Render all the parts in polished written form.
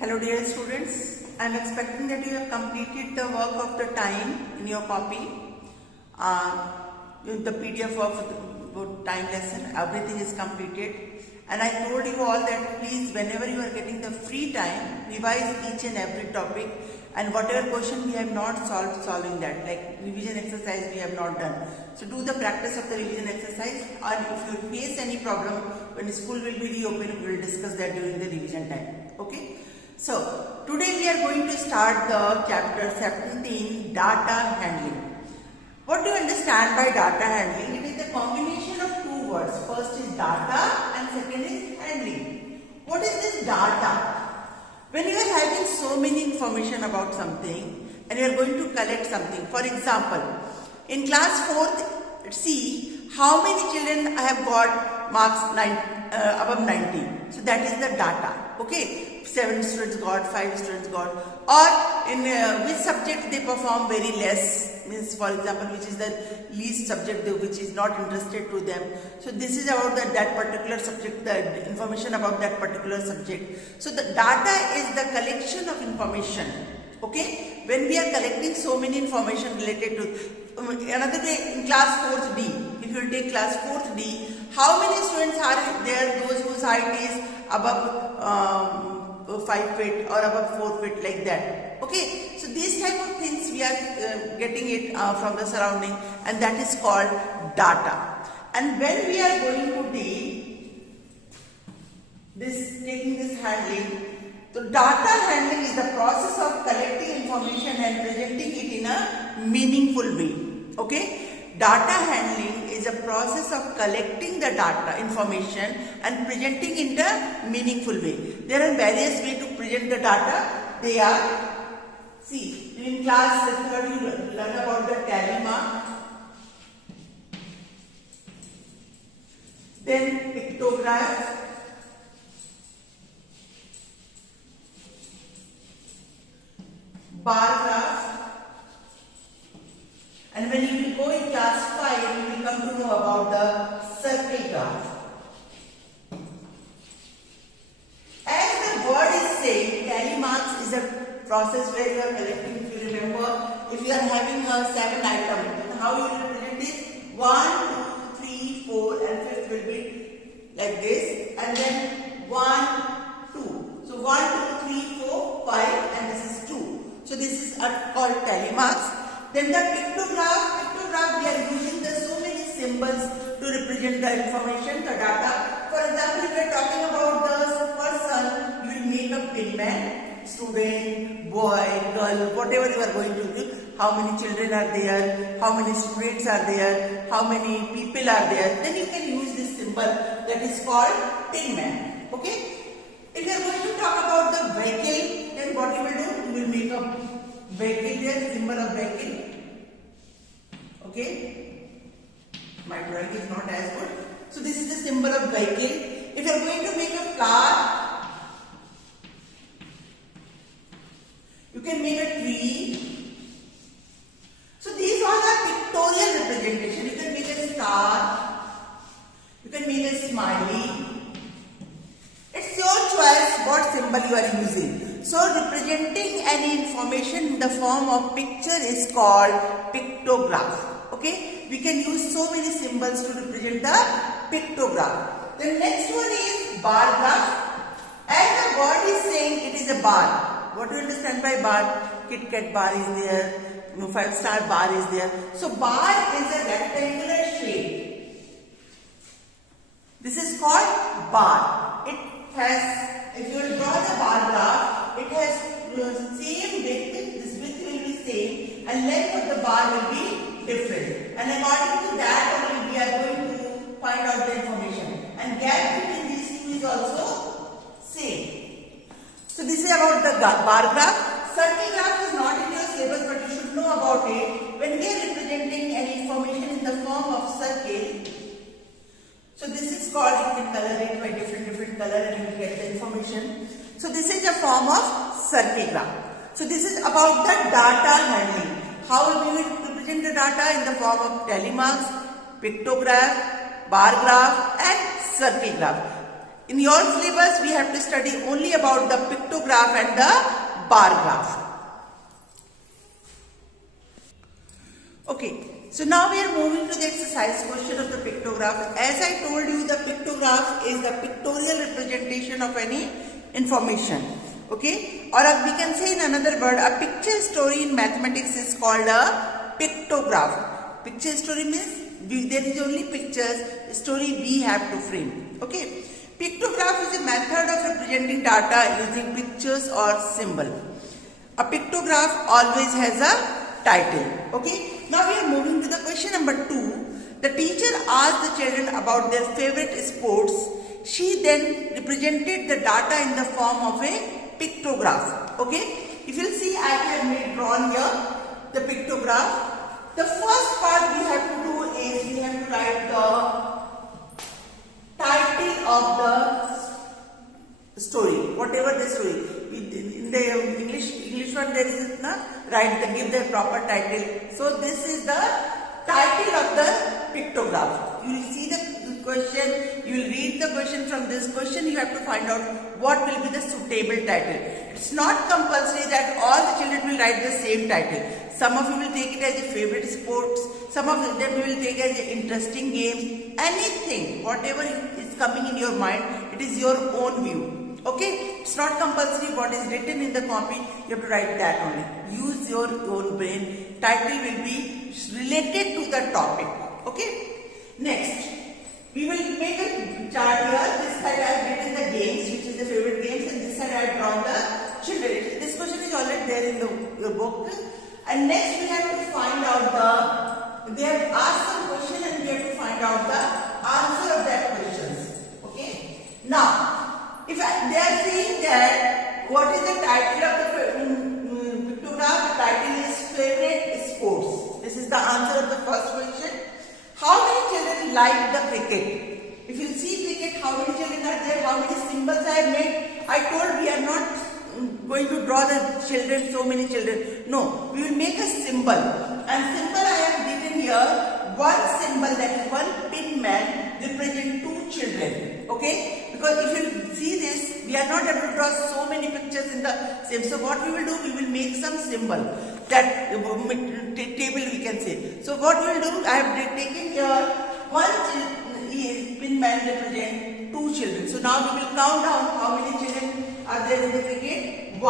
Hello dear students, I am expecting that you have completed the work of the time in your copy, the PDF of the time lesson, everything is completed, and I told you all that please whenever you are getting the free time, revise each and every topic, and whatever question we have not solved, solving that, like revision exercise we have not done. So do the practice of the revision exercise, and if you face any problem when school will be reopened, we will discuss that during the revision time. Okay. So, today we are going to start the chapter 17, data handling. What do you understand by data handling? It is a combination of two words. First is data and second is handling. What is this data? When you are having so many information about something and you are going to collect something. For example, in class 4th, see how many children have got marks above 90. So that is the data. Okay. 7 students got, 5 students got, or in which subject they perform very less, means for example which is the least subject which is not interested to them. So this is about that particular subject, the information about that particular subject. So the data is the collection of information. Okay, when we are collecting so many information related to another way, in class 4th D, if you will take class 4th D, how many students are there, those whose height is above 5 feet or above 4 feet, like that. Okay, so these type of things we are getting it from the surrounding, and that is called data. And when we are going to taking this handling, so data handling is the process of collecting information and presenting it in a meaningful way. Okay. Data handling is a process of collecting the data, information, and presenting in a meaningful way. There are various ways to present the data. They are, see, in class 3rd you learn about the tally mark, then pictograph, bar graph, and when you will go in class 5, you will come to know about the circle graph. As the word is saying, tally marks is a process where you are collecting. If you remember, if you are having a 7 item, then how you will represent this? 1, 2, 3, 4, and 5th will be like this, and then 1, 2. So 1, 2, 3, 4, 5, and this is 2. So this is called tally marks. Then the pictograph we are using the so many symbols to represent the information, the data. For example, if we are talking about the person, you will make a pin man, student, boy, girl, whatever you are going to do. How many children are there, how many students are there, how many people are there. Then you can use this symbol that is called pin man. Okay. If you are going to talk about the vehicle, then what you will do? You will make a vehicle there, symbol of vehicle. Okay, my drawing is not as good. So this is the symbol of vehicle. If you are going to make a car, you can make a tree. So these all are pictorial representation. You can make a star, you can make a smiley. It's your choice what symbol you are using. So representing any information in the form of picture is called pictograph. Okay, we can use so many symbols to represent the pictograph. The next one is bar graph. As the word is saying, it is a bar. What do you understand by bar? Kit Kat bar is there, 5-star bar is there. So bar is a rectangular shape. This is called bar. It has, if you will draw the bar graph, it has the same width, this width will be same, and length of the bar will be different. And according to that only we are going to find out the information. And gap between these two is also same. So this is about the bar graph. Circle graph is not in your syllabus, but you should know about it. When we are representing any information in the form of circle, so this is called, you can color it by different color and you will get the information. So this is a form of circle graph. So this is about the data handling. How we will represent the data in the form of tally marks, pictograph, bar graph, and circle graph. In your syllabus, we have to study only about the pictograph and the bar graph. Okay, so now we are moving to the exercise question of the pictograph. As I told you, the pictograph is the pictorial representation of any information. Okay, or we can say in another word, a picture story in mathematics is called a pictograph. Picture story means there is only pictures, story we have to frame. Okay, pictograph is a method of representing data using pictures or symbol. A pictograph always has a title. Okay, now we are moving to the question number 2. The teacher asked the children about their favorite sports. She then represented the data in the form of a pictograph. Okay, if you see, I have drawn here the pictograph. The first part we have to do is we have to write the title of the story, whatever the story. In the English one there is no give the proper title. So this is the title of the pictograph. You will see the question, you will read the question. From this question you have to find out what will be the suitable title. It's not compulsory that all the children will write the same title. Some of you will take it as a favorite sports, some of them will take it as an interesting games, anything, whatever is coming in your mind, it is your own view. Okay, it's not compulsory what is written in the copy, you have to write that only. Use your own brain. Title will be related to the topic. Okay, next we will make a chart here. This side I have written the games, which is the favorite games, and this side I have drawn the children. This question is already there in your book. And next we have to find out they have asked some question and we have to find out the answer of that questions. Okay. Now, if they are saying that what is the title of the pictograph? The title is favorite sports. This is the answer of the first question. How many children like the cricket? If you see cricket, how many children are there? How many symbols I have made? I told we are not going to draw the children, so many children. No, we will make a symbol. And symbol I have given here, one symbol, that is one pin man, represent two children. Okay? Because if you see this, we are not able to draw so many pictures in the same. So what we will do, we will make some symbol. That table we can say. So what we will do, I have taken here one pin man represent two children. So now we will count down how many children are there in the cricket. 1,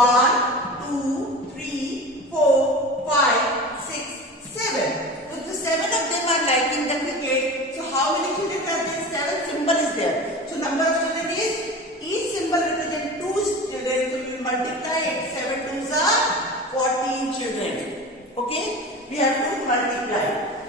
2, 3, 4, 5, 6, 7. So the 7 of them are liking the cricket. So how many children are there? 7 symbol is there. So number of children is, each symbol represents 2 children. So we will multiply it. 7 2s are 14 children. Okay? We have to multiply.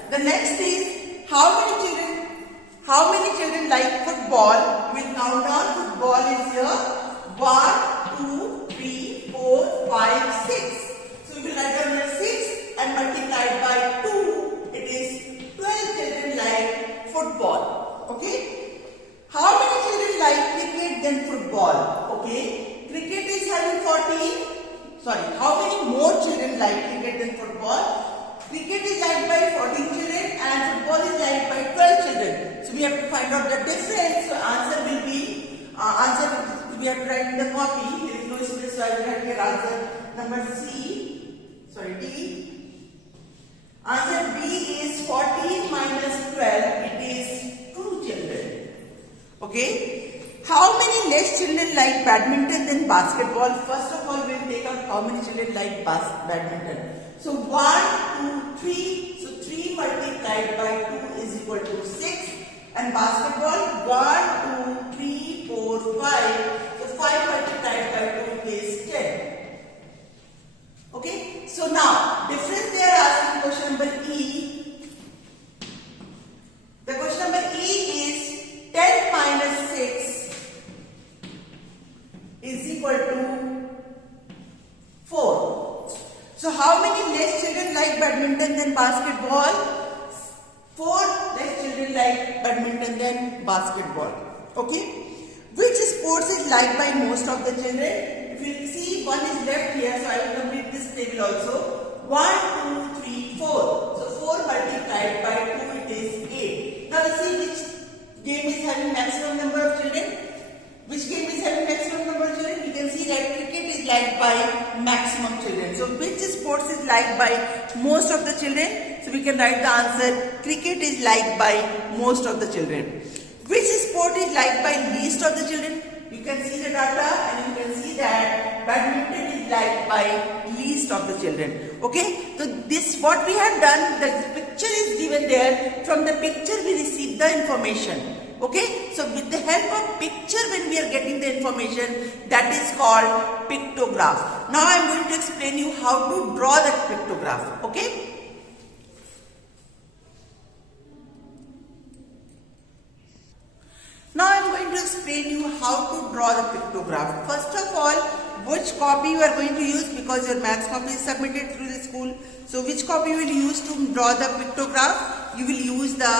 The next is, how many children like football? We will count down. Football is here. 1, 2, 3, 4, 5, 6. So we will write down here 6 and multiply it by 2. It is 12 children like football. Okay. How many children like cricket than football? Okay. Cricket is having 14. Sorry. How many more children like cricket than football? Cricket is liked by 14 children and football is liked by 12 children. So we have to find out the difference. So answer will be we have to write in the copy. There is no space, so I will write here answer number D. Answer B is 14 minus 12. It is 2 children. Okay. How many less children like badminton than basketball? First of all, we will take out how many children like badminton. So 1, 2, 3. So 3 multiplied by 2 is equal to 6. And basketball 1, 2, 3, 4, 5. So 5 multiplied by 2 is 10. Okay. So now difference they are asking question number E. The question number E is 10 minus 6 is equal to 4. So how many less children like badminton than basketball? 4 less children like badminton than basketball. Okay. Which sports is liked by most of the children? If you see, one is left here, so I will complete this table also. 1, 2, 3, 4. So 4 multiplied by 2 it is 8. Now let's see which game is having maximum number of children. Which game is having maximum number of children? You can see that cricket liked by maximum children. So which sports is liked by most of the children? So we can write the answer, cricket is liked by most of the children. Which sport is liked by least of the children? You can see the data and you can see that badminton is liked by least of the children. Okay, so this what we have done, the picture is given there. From the picture we receive the information. Okay, so with the help of picture when we are getting the information, that is called pictograph. Now I am going to explain you how to draw that pictograph. Okay. Now I am going to explain you how to draw the pictograph. First of all, which copy you are going to use, because your maths copy is submitted through the school. So which copy you will use to draw the pictograph? You will use the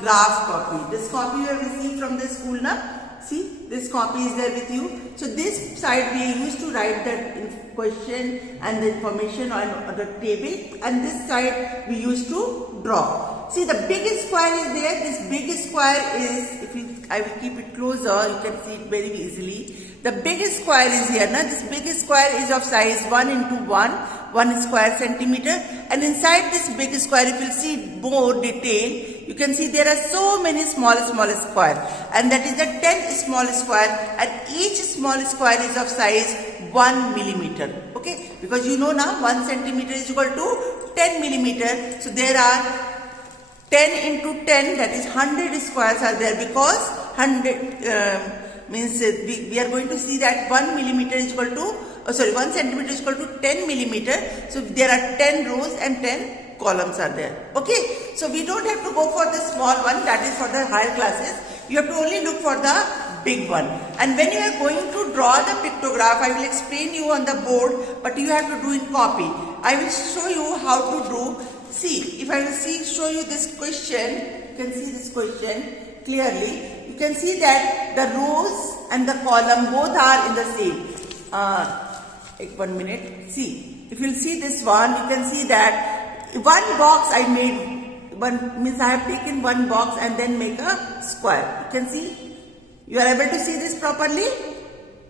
graph copy. This copy you have received from the school now. See, this copy is there with you. So this side we used to write the question and the information on the table, and this side we used to draw. See, the big square is there. This big square is, I will keep it closer, you can see it very easily. The big square is here. Now this big square is of size 1 into 1 square centimeter, and inside this big square, if you see more detail, you can see there are so many small square, and that is the 10 small square, and each small square is of size 1 millimeter. Okay, because you know now 1 centimeter is equal to 10 millimeter. So there are 10 into 10, that is 100 squares are there, because 100 means we are going to see that 1 millimeter is equal to 1 centimeter is equal to 10 millimeter. So there are 10 rows and 10 columns are there. Okay, so we don't have to go for the small one, that is for the higher classes. You have to only look for the big one. And when you are going to draw the pictograph, I will explain you on the board, but you have to do in copy. I will show you how to do. See, if I will show you this question, you can see this question clearly. You can see that the rows and the column both are in the same. 1 minute. See, if you see this one, you can see that one box I made. One means I have taken one box and then make a square. You can see. You are able to see this properly?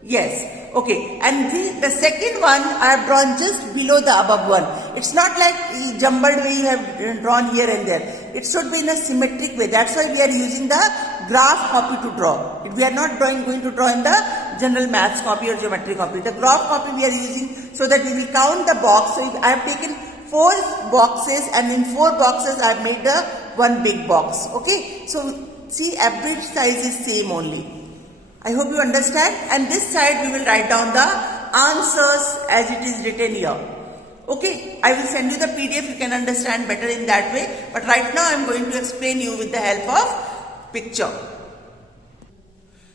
Yes. Okay, and the second one I have drawn just below the above one. It's not like jumbled way you have drawn here and there. It should be in a symmetric way. That's why we are using the graph copy to draw. We are not going to draw in the general maths copy or geometry copy. The graph copy we are using so that we will count the box. So I have taken 4 boxes, and in 4 boxes I have made the one big box. Okay, so see, average size is same only. I hope you understand, and this side we will write down the answers as it is written here. Okay, I will send you the PDF, you can understand better in that way, but right now I am going to explain you with the help of picture.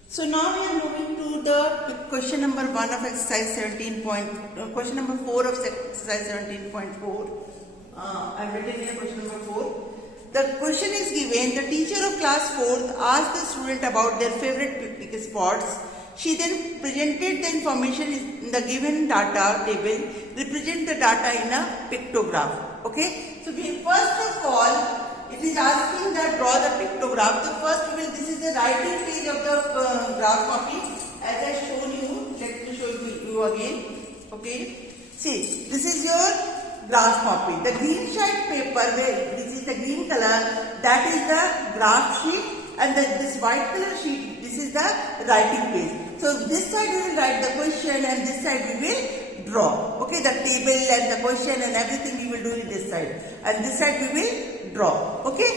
So now we are moving to the question number 1 of exercise 17. Question number 4 of exercise 17.4. I have written here question number 4. The question is given, the teacher of class 4th asked the student about their favorite picnic spots. She then presented the information in the given data table, represent the data in a pictograph. Okay, so first of all, it is asking that draw the pictograph. So first this is the writing page of the graph copy, as I shown you. Let me show you again. Okay, see, this is your graph copy. The green sheet paper, this is the green color, that is the graph sheet, and this white color sheet, this is the writing page. So this side we will write the question, and this side we will draw. Okay, the table and the question and everything we will do in this side, and this side we will draw. Okay,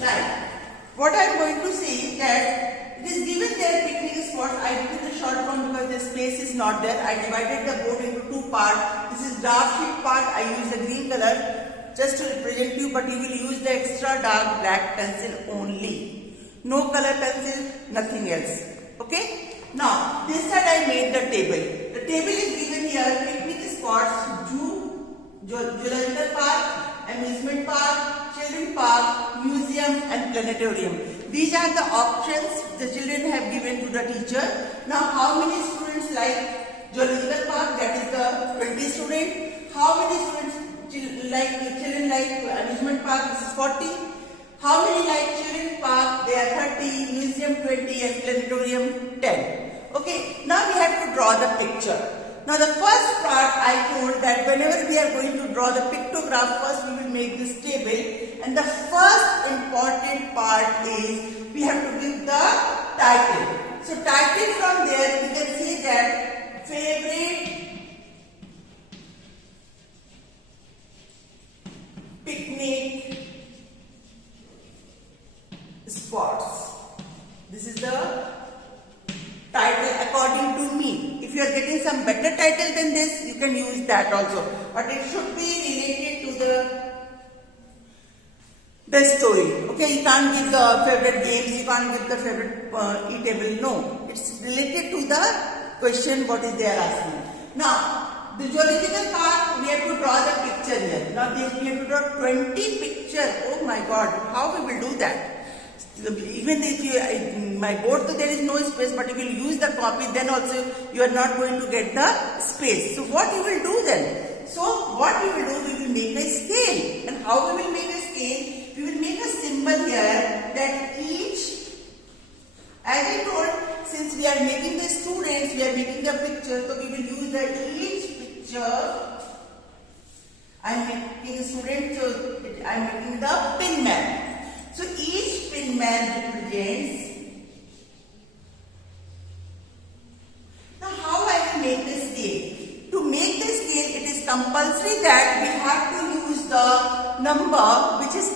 right. What I am going to say is that it is given there picnic spots. I written the short form because the space is not there. I divided the board into 2 parts. This is graph sheet part. I use the green color just to represent you, but you will use the extra dark black pencil only. No color pencil, nothing else. Okay. Now this side I made the table. The table is given here: picnic spots, zoo, zoological park, amusement park, children park, museum, and planetarium. These are the options the children have given to the teacher. Now, how many students like zoological park? That is the 20 students. How many students like children like amusement park? This is 40. How many like children park? They are 30. Museum 20 and planetarium 10. Okay, now we have to draw the picture. Now the first part I told that whenever we are going to draw the pictograph, first we will make this table, and the first important part is we have to give the title. So title, from there we can say that favorite picnic spots. This is the title according to me. If you are getting some better title than this, you can use that also. But it should be related to the story. Okay, you can't give the favorite games, you can't give the favorite eatable. No, it's related to the question what is they are asking. Now, the geological part, we have to draw the picture here. Now, we have to draw 20 pictures. Oh my God, how we will do that? Even if you, my board, so there is no space, but if you use the copy, then also you are not going to get the space. So what you will do then? So what we will do, we will make a scale. And how we will make a scale? We will make a symbol here that each, as I told, since we are making the students, we are making the picture, so we will use that each picture. I am making the student, so I am making the pin man. So each pin man represents. Now how I will make the scale? To make the scale, it is compulsory that we have to use the number which is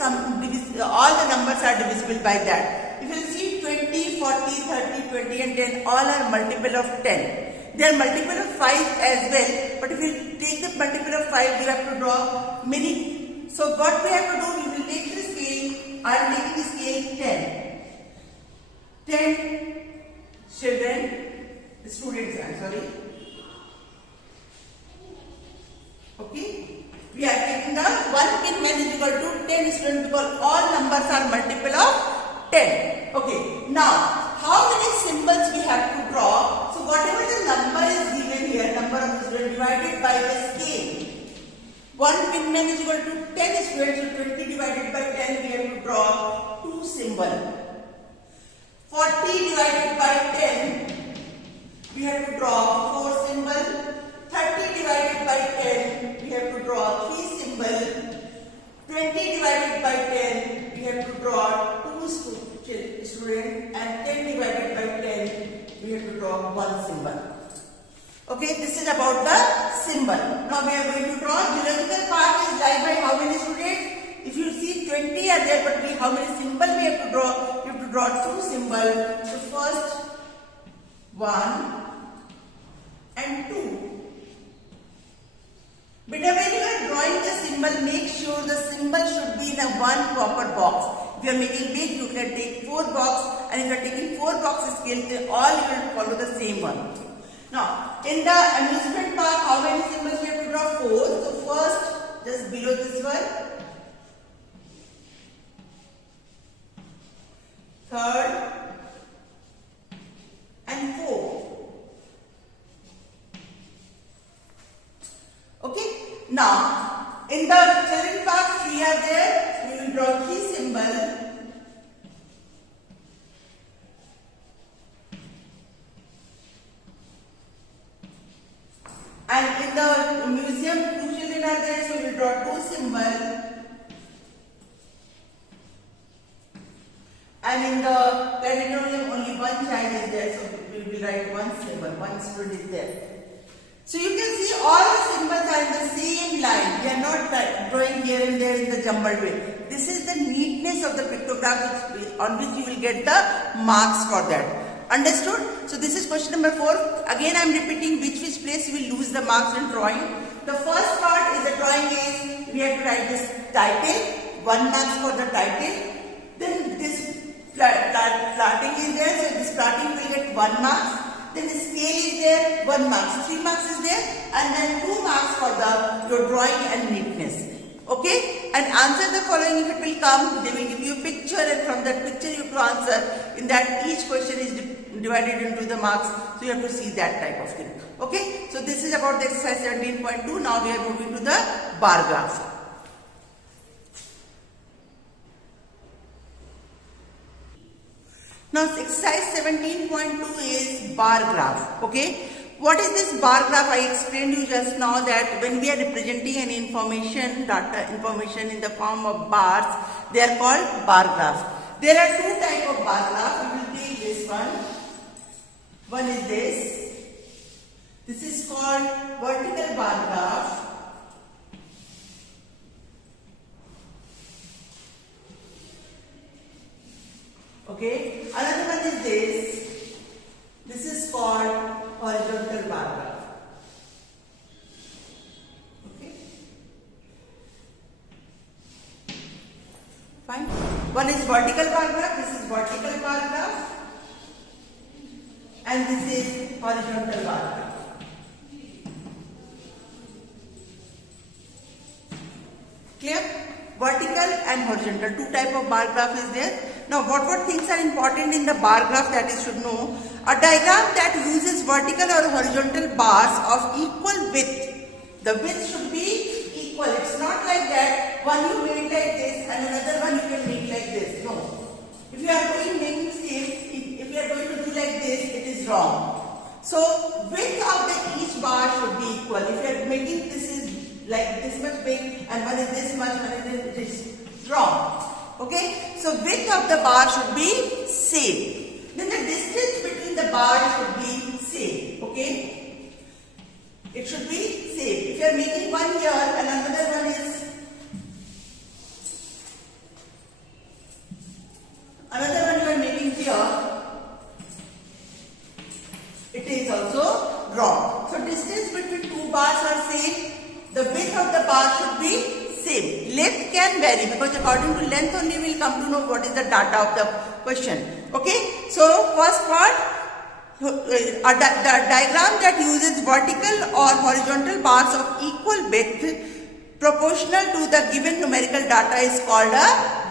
all the numbers are divisible by that. If you see 20, 40, 30, 20 and 10, all are multiple of 10. They are multiple of 5 as well, but if you take the multiple of 5, you have to draw many. So what we have to do, we will take the scale. I am taking the scale 10. 10 children, students, I am sorry. Okay. We are taking the 1 pin man is equal to 10 students because all numbers are multiple of 10. Okay. Now, how many symbols we have to draw? So, whatever the number is given here, number of students divided by the scale. 1 pin man is equal to 10 students, so 20 divided by 10, we have to draw 2 symbols. 40 divided by 10, we have to draw 4 symbols. 30 divided by 10, we have to draw 3 symbols. 20 divided by 10, we have to draw 2 students. And 10 divided by 10, we have to draw 1 symbol. Okay, this is about the symbol. Now we are going to draw. Geological part is like by how many students? If you see 20 are there, but how many symbols we have to draw? We have to draw 2 symbols. So first 1 and 2. But when you are drawing the symbol, make sure the symbol should be in a one proper box. If you are making big, you can take 4 boxes, and if you are taking 4 boxes scale, then all you will follow the same one. Now, in the amusement park, how many symbols we have to draw? 4. So first, just below this one. Third and 4. Okay. Now, in the children park, 3 are there. So we will draw 3 symbols. And in the museum, 2 children are there. So we will draw 2 symbols. And in the planetarium, only 1 child is there. So we will write 1 symbol. 1 student is there. So you can see all the symbols are in the same line. We are not drawing here and there in the jumbled way. This is the neatness of the pictograph on which you will get the marks for that. Understood? So this is question number 4. Again I am repeating which place you will lose the marks in drawing. The first part is the drawing is we have to write this title. 1 marks for the title. Then this plotting is there. So this plotting will get 1 mark. Then the scale is there, 1 mark, 3 marks is there, and then 2 marks for your drawing and neatness. Okay? And answer the following if it will come. They will give you a picture, and from that picture you have to answer. In that each question is divided into the marks, so you have to see that type of thing. Okay? So this is about the exercise 17.2. Now we are moving to the bar graph. Now exercise 17.2 is bar graph. Okay. What is this bar graph? I explained you just now that when we are representing any information, data information in the form of bars, they are called bar graphs. There are two types of bar graphs. We will take this one. One is this. This is called vertical bar graph. Okay. Another one is this. This is called horizontal bar graph. Okay. Fine. One is vertical bar graph. This is vertical bar graph. And this is horizontal bar graph. Clear? Vertical and horizontal. Two type of bar graph is there. Now what things are important in the bar graph that you should know? A diagram that uses vertical or horizontal bars of equal width. The width should be equal. It's not like that one you made like this and another one you can make like this. No. If you are making same, if you are going to do like this, it is wrong. So width of each bar should be equal. If you are making this is like this much big and one is this much, one is this, it is wrong. Okay. So width of the bar should be same. Then the distance between the bars should be same. Okay. It should be same. If you are making one here and another one is you are making here, it is also wrong. So distance between two bars are same. The width of the bar should be same. Length can vary because according to length only we will come to know what is the data of the question. Okay. So first part, the diagram that uses vertical or horizontal bars of equal width proportional to the given numerical data is called a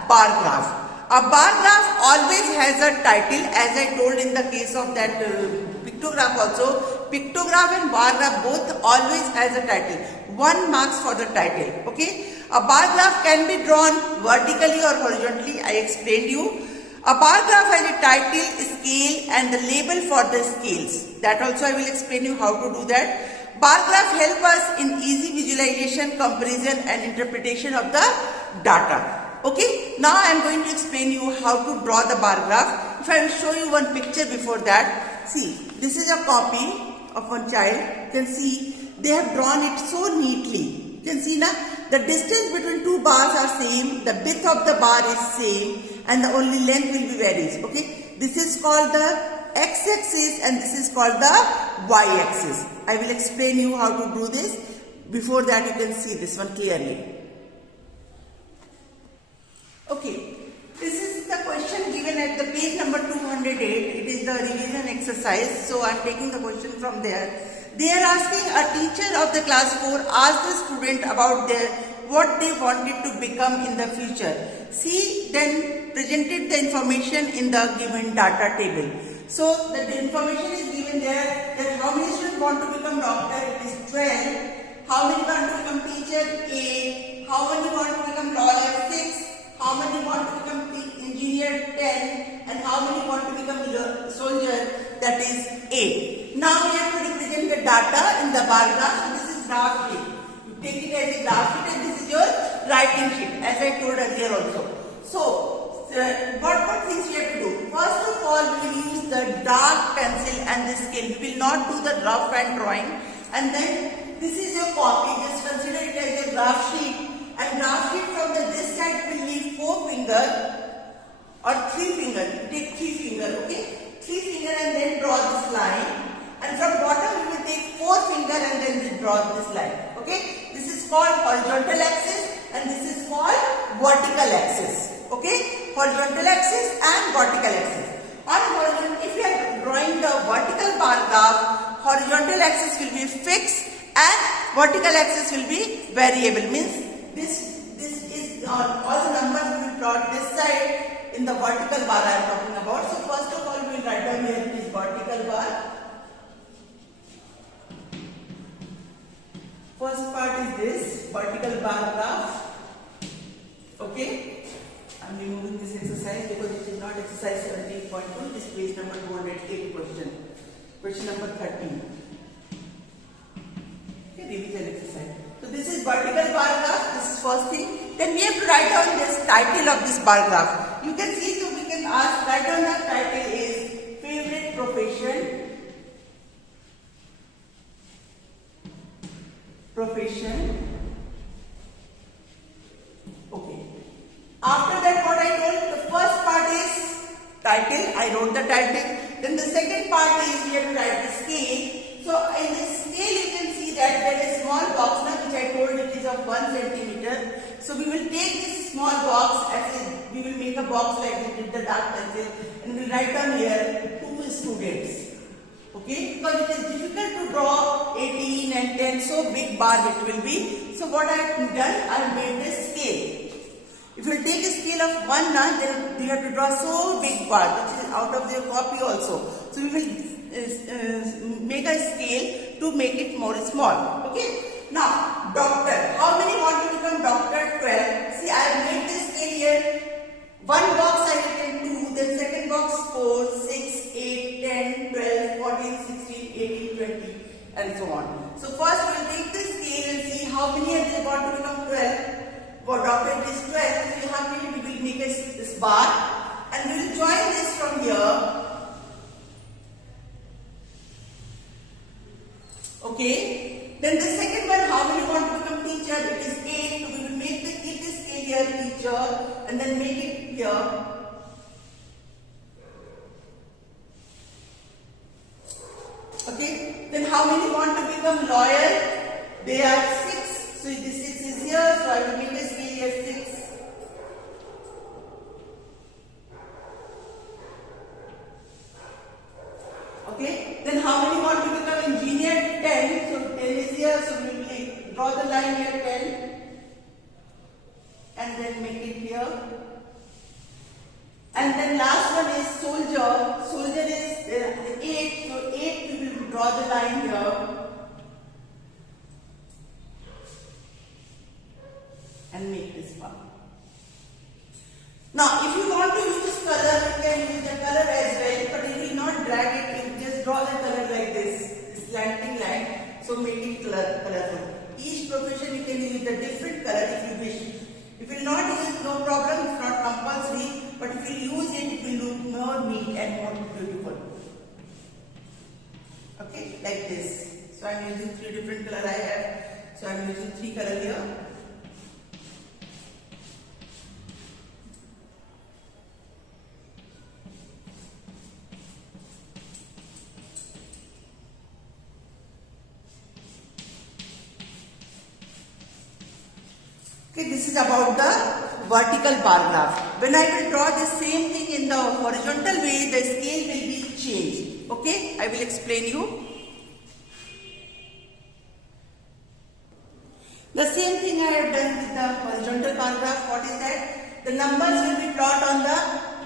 bar graph. A bar graph always has a title, as I told in the case of that pictograph also. Pictograph and bar graph both always has a title. 1 marks for the title. Okay. A bar graph can be drawn vertically or horizontally. I explained you. A bar graph has a title, scale and the label for the scales. That also I will explain you how to do that. Bar graph help us in easy visualization, comparison and interpretation of the data. Okay. Now I am going to explain you how to draw the bar graph. If I will show you one picture before that. See, this is a copy of one child. You can see they have drawn it so neatly. You can see now the distance between two bars are same, the width of the bar is same and the only length will be varies. Okay. This is called the x-axis and this is called the y-axis. I will explain you how to do this. Before that you can see this one clearly. Okay. This is the question given at the page number 208. It is the revision exercise. So I am taking the question from there. They are asking a teacher of the class 4 asked the student about what they wanted to become in the future. See, then presented the information in the given data table. So the information is given there that how many students want to become doctor, it is 12. How many want to become teacher, 8. How many want to become lawyer, 6. How many want to become engineer, 10. And how many want to become soldier, that is 8. Now we have to represent the data in the bar graph. This is graph sheet. You take it as a graph sheet and this is your writing sheet, as I told earlier also. So what things we have to do? First of all, we will use the dark pencil and the scale. We will not do the rough and drawing. And then this is your copy. Just consider it as a graph sheet. And graph sheet from this side will leave 4 finger or 3 finger. Take 3 finger, okay? 3 finger and then draw this line. And from bottom we will take 4 finger and then draw this line. Okay? This is called horizontal axis and this is called vertical axis. Okay? Horizontal axis and vertical axis. On horizontal, if you are drawing the vertical bar graph, horizontal axis will be fixed and vertical axis will be variable. Means this is all the numbers we will plot this side in the vertical bar I am talking about. So first of all we will write down here it is vertical bar. First part is this vertical bar graph. Okay. I am removing this exercise because it is not exercise 17.2. This page number 208 question. Question number 13. Okay, revision exercise. So this is vertical bar graph. This is first thing. Then we have to write down this title of this bar graph. You can see, so we can ask, write down the title is favorite profession. Okay. After that, what I told, the first part is title. I wrote the title. Then the second part is we have to write the scale. So in this scale, you can see that there is a small box now, which I told it is of 1 centimeter. So we will take this small box, we will make a box like we did the dark pencil, and we will write down here 2 students. Okay, because it is difficult to draw 18 and 10, so big bar it will be. So what I have done, I have made this scale. If you will take a scale of 1 now, then you have to draw so big bar, which is out of your copy also. So we will make a scale to make it more small. Okay. Now, doctor. How many want to become doctor? 12. See, I have made this scale here. One box I have written 2, then second box 4, 6, 8, 10, 12, 14, 16, 18, 20, and so on. So first we will take the scale and see how many are there want to become 12. For doctor it is 12. So how many we will make this bar, and we will join this from here. Okay. Then the second one, how many want to become teacher? It is 8. So we will keep this scale here, teacher, and then make it here. Okay. Then how many want to become lawyer? They are 6. So this 6 is here. So I will make a scale here 6. Okay. Then how many want to become engineer? 10. So 10 is here. So we will draw the line here 10. And then make it here. And then last one is soldier. Soldier is 8. So 8 we will draw the line here. And make this one. Now if you want to use color, you can use the color as well. But you will not drag it. You just draw the color like this slanting line. So make it colorful. Each profession you can use the different color if you wish. If you will not use, no problem, it's not compulsory, but if you use it, it will look more neat and more beautiful. Okay, like this. So I am using 3 different colors I have. So I am using 3 colors here. Okay, this is about the vertical bar graph. When I will draw the same thing in the horizontal way, the scale will be changed. Okay, I will explain you. The same thing I have done with the horizontal bar graph. What is that? The numbers will be plotted on the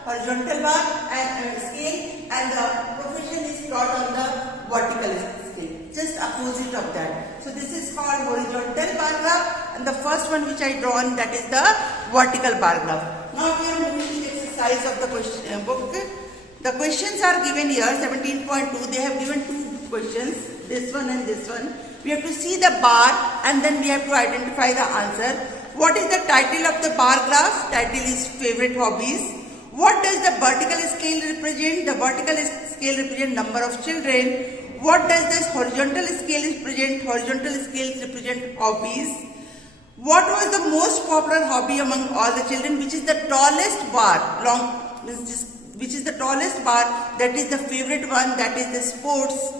horizontal bar and scale, and the profession is plotted on the vertical scale. Just opposite of that. So this is called horizontal bar graph, and the first one which I drawn, that is the vertical bar graph. Now we are moving to the exercise of the question book. The questions are given here, 17.2. They have given 2 questions, this one and this one. We have to see the bar and then we have to identify the answer. What is the title of the bar graph? Title is favorite hobbies. What does the vertical scale represent? The vertical scale represent number of children. What does this horizontal scale represent? Horizontal scales represent hobbies. What was the most popular hobby among all the children? Which is the tallest bar? Which is the tallest bar? That is the favorite one. That is the sports.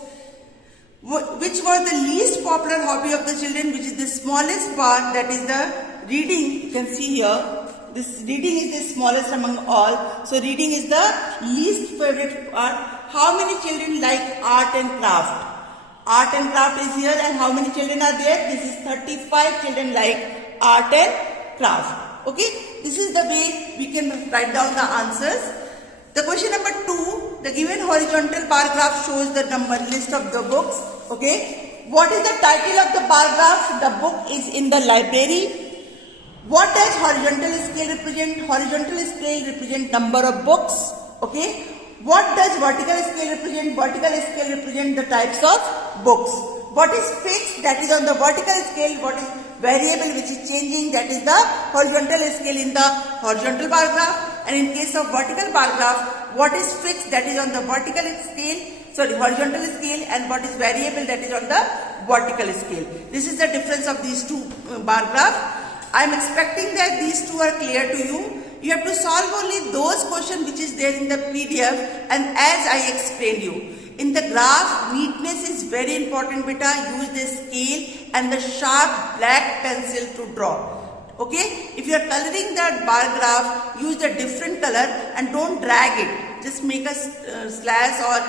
Which was the least popular hobby of the children? Which is the smallest bar? That is the reading. You can see here. This reading is the smallest among all. So reading is the least favorite part. How many children like art and craft? Art and craft is here, and how many children are there? This is 35 children like art and craft. Okay, this is the way we can write down the answers. The question number 2, the given horizontal bar graph shows the number list of the books. Okay, what is the title of the bar graph? The book is in the library. What does horizontal scale represent? Horizontal scale represent number of books. Okay, What does vertical scale represent? Vertical scale represent the types of books. What is fixed, that is on the vertical scale. What is variable, which is changing, that is the horizontal scale in the horizontal bar graph. And in case of vertical bar graph, what is fixed, that is on the vertical scale, horizontal scale, and what is variable, that is on the vertical scale. This is the difference of these two bar graphs. I am expecting that these two are clear to you. You have to solve only those questions which is there in the PDF, and as I explained you. In the graph, neatness is very important, beta. Use the scale and the sharp black pencil to draw. Okay? If you are coloring that bar graph, use the different color and don't drag it. Just make a slash or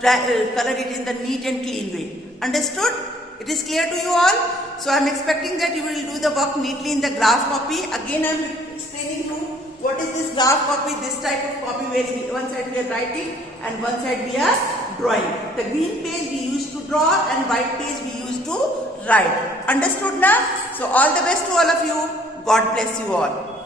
color it in the neat and clean way. Understood? It is clear to you all? So I am expecting that you will do the work neatly in the graph copy. Again, I am explaining you what is this graph copy, this type of copy where one side we are writing and one side we are drawing. The green page we used to draw and white page we used to write. Understood now? So all the best to all of you. God bless you all.